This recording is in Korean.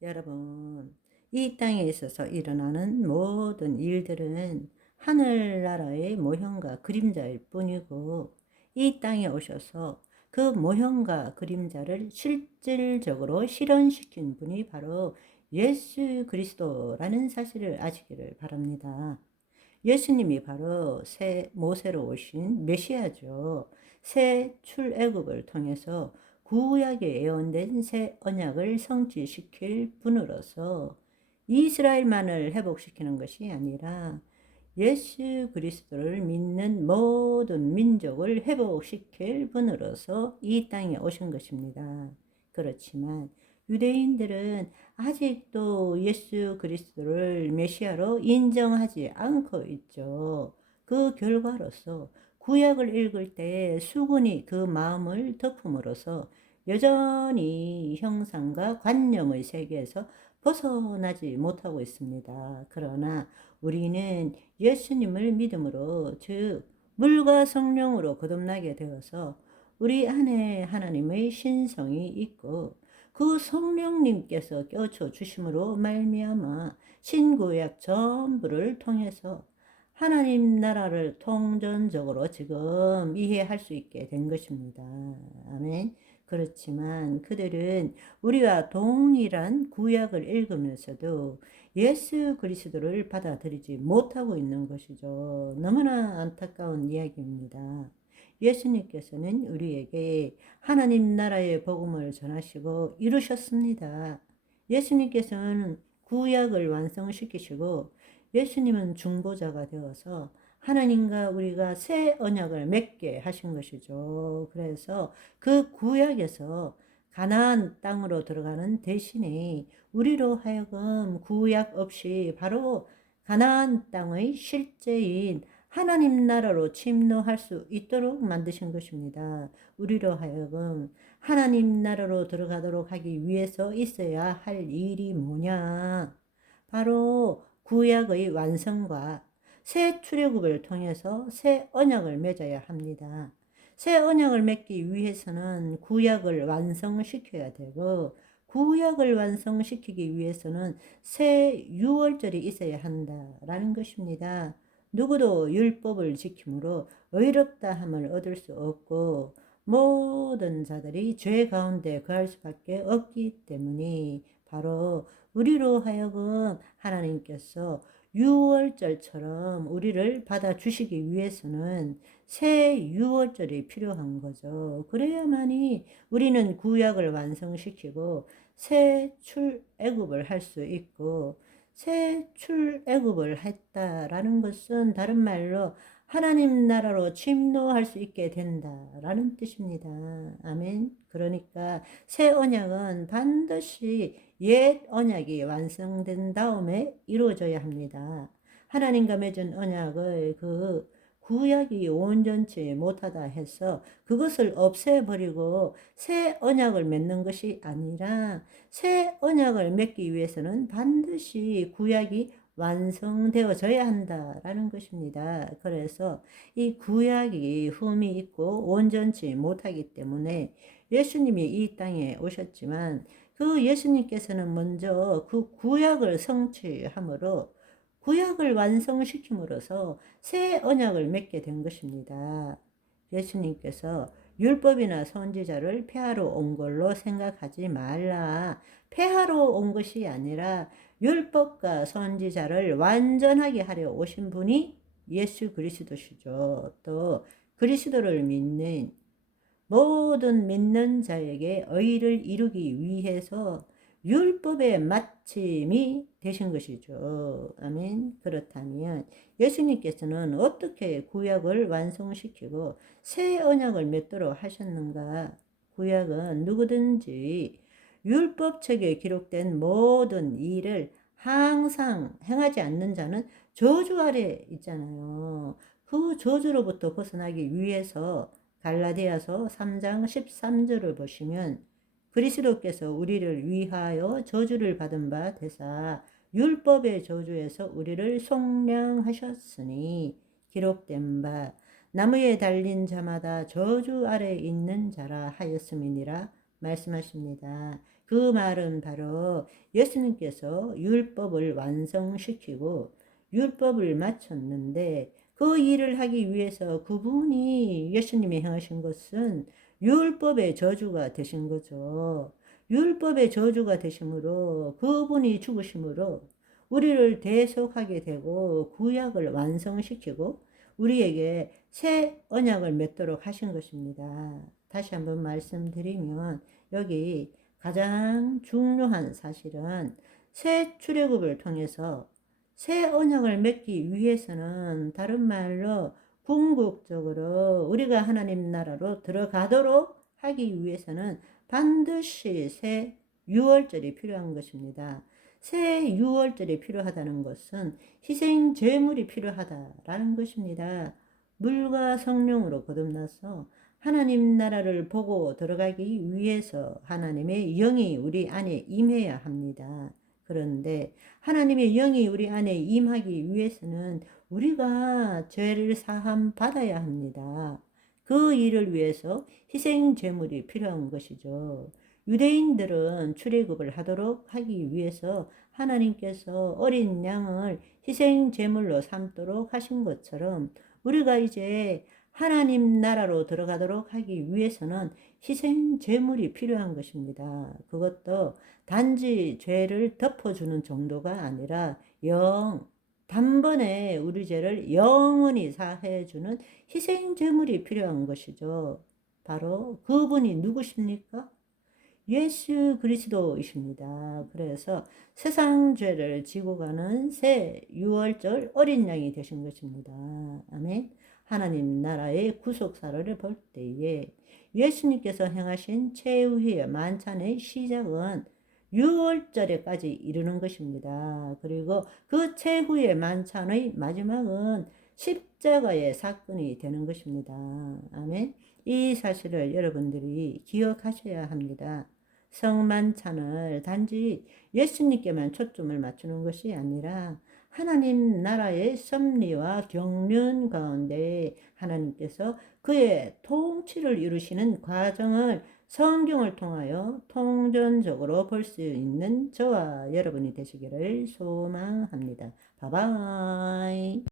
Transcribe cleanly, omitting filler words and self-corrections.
여러분, 이 땅에 있어서 일어나는 모든 일들은 하늘나라의 모형과 그림자일 뿐이고, 이 땅에 오셔서 그 모형과 그림자를 실질적으로 실현시킨 분이 바로 예수 그리스도라는 사실을 아시기를 바랍니다. 예수님이 바로 새 모세로 오신 메시아죠. 새 출애굽을 통해서 구약에 예언된 새 언약을 성취시킬 분으로서 이스라엘만을 회복시키는 것이 아니라 예수 그리스도를 믿는 모든 민족을 회복시킬 분으로서 이 땅에 오신 것입니다. 그렇지만 유대인들은 아직도 예수 그리스도를 메시아로 인정하지 않고 있죠. 그 결과로서 구약을 읽을 때 수군이 그 마음을 덮음으로써 여전히 형상과 관념의 세계에서 벗어나지 못하고 있습니다. 그러나 우리는 예수님을 믿음으로, 즉 물과 성령으로 거듭나게 되어서 우리 안에 하나님의 신성이 있고 그 성령님께서 껴쳐 주심으로 말미암아 신구약 전부를 통해서 하나님 나라를 통전적으로 지금 이해할 수 있게 된 것입니다. 아멘. 그렇지만 그들은 우리와 동일한 구약을 읽으면서도 예수 그리스도를 받아들이지 못하고 있는 것이죠. 너무나 안타까운 이야기입니다. 예수님께서는 우리에게 하나님 나라의 복음을 전하시고 이루셨습니다. 예수님께서는 구약을 완성시키시고 예수님은 중보자가 되어서 하나님과 우리가 새 언약을 맺게 하신 것이죠. 그래서 그 구약에서 가나안 땅으로 들어가는 대신에 우리로 하여금 구약 없이 바로 가나안 땅의 실제인 하나님 나라로 침노할 수 있도록 만드신 것입니다. 우리로 하여금 하나님 나라로 들어가도록 하기 위해서 있어야 할 일이 뭐냐? 바로 구약의 완성과 새 출애굽을 통해서 새 언약을 맺어야 합니다. 새 언약을 맺기 위해서는 구약을 완성시켜야 되고, 구약을 완성시키기 위해서는 새 유월절이 있어야 한다라는 것입니다. 누구도 율법을 지킴으로 의롭다 함을 얻을 수 없고 모든 자들이 죄 가운데 거할 수밖에 없기 때문에 바로 우리로 하여금 하나님께서 유월절처럼 우리를 받아주시기 위해서는 새 유월절이 필요한 거죠. 그래야만이 우리는 구약을 완성시키고 새 출애굽을 할 수 있고, 새 출애굽을 했다라는 것은 다른 말로 하나님 나라로 침노할 수 있게 된다라는 뜻입니다. 아멘. 그러니까 새 언약은 반드시 옛 언약이 완성된 다음에 이루어져야 합니다. 하나님과 맺은 언약을 그 구약이 온전치 못하다 해서 그것을 없애버리고 새 언약을 맺는 것이 아니라, 새 언약을 맺기 위해서는 반드시 구약이 완성되어져야 한다라는 것입니다. 그래서 이 구약이 흠이 있고 온전치 못하기 때문에 예수님이 이 땅에 오셨지만 그 예수님께서는 먼저 그 구약을 성취함으로, 구약을 완성시킴으로써 새 언약을 맺게 된 것입니다. 예수님께서 율법이나 선지자를 폐하러 온 걸로 생각하지 말라. 폐하러 온 것이 아니라 율법과 선지자를 완전하게 하려 오신 분이 예수 그리스도시죠. 또 그리스도를 믿는 모든 믿는 자에게 의를 이루기 위해서 율법의 마침이 되신 것이죠. 아멘. 그렇다면 예수님께서는 어떻게 구약을 완성시키고 새 언약을 맺도록 하셨는가? 구약은 누구든지 율법책에 기록된 모든 일을 항상 행하지 않는 자는 저주 아래 있잖아요. 그 저주로부터 벗어나기 위해서 갈라디아서 3장 13절을 보시면 그리스도께서 우리를 위하여 저주를 받은 바 되사 율법의 저주에서 우리를 속량하셨으니 기록된 바 나무에 달린 자마다 저주 아래 있는 자라 하였음이니라 말씀하십니다. 그 말은 바로 예수님께서 율법을 완성시키고 율법을 마쳤는데 그 일을 하기 위해서 그분이 예수님이 행하신 것은 율법의 저주가 되신 거죠. 율법의 저주가 되심으로 그분이 죽으심으로 우리를 대속하게 되고 구약을 완성시키고 우리에게 새 언약을 맺도록 하신 것입니다. 다시 한번 말씀드리면 여기 가장 중요한 사실은 새 출애굽을 통해서 새 언약을 맺기 위해서는 다른 말로 궁극적으로 우리가 하나님 나라로 들어가도록 하기 위해서는 반드시 새 유월절이 필요한 것입니다. 새 유월절이 필요하다는 것은 희생 제물이 필요하다라는 것입니다. 물과 성령으로 거듭나서 하나님 나라를 보고 들어가기 위해서 하나님의 영이 우리 안에 임해야 합니다. 그런데 하나님의 영이 우리 안에 임하기 위해서는 우리가 죄를 사함 받아야 합니다. 그 일을 위해서 희생 제물이 필요한 것이죠. 유대인들은 출애굽을 하도록 하기 위해서 하나님께서 어린 양을 희생 제물로 삼도록 하신 것처럼 우리가 이제 하나님 나라로 들어가도록 하기 위해서는 희생 제물이 필요한 것입니다. 그것도 단지 죄를 덮어주는 정도가 아니라 단번에 우리 죄를 영원히 사해주는 희생 제물이 필요한 것이죠. 바로 그분이 누구십니까? 예수 그리스도이십니다. 그래서 세상 죄를 지고 가는 새 유월절 어린 양이 되신 것입니다. 아멘. 하나님 나라의 구속사를 볼 때에 예수님께서 행하신 최후의 만찬의 시작은 유월절에까지 이르는 것입니다. 그리고 그 최후의 만찬의 마지막은 십자가의 사건이 되는 것입니다. 아멘. 이 사실을 여러분들이 기억하셔야 합니다. 성만찬을 단지 예수님께만 초점을 맞추는 것이 아니라 하나님 나라의 섭리와 경륜 가운데 하나님께서 그의 통치를 이루시는 과정을 성경을 통하여 통전적으로 볼 수 있는 저와 여러분이 되시기를 소망합니다. 바이바이.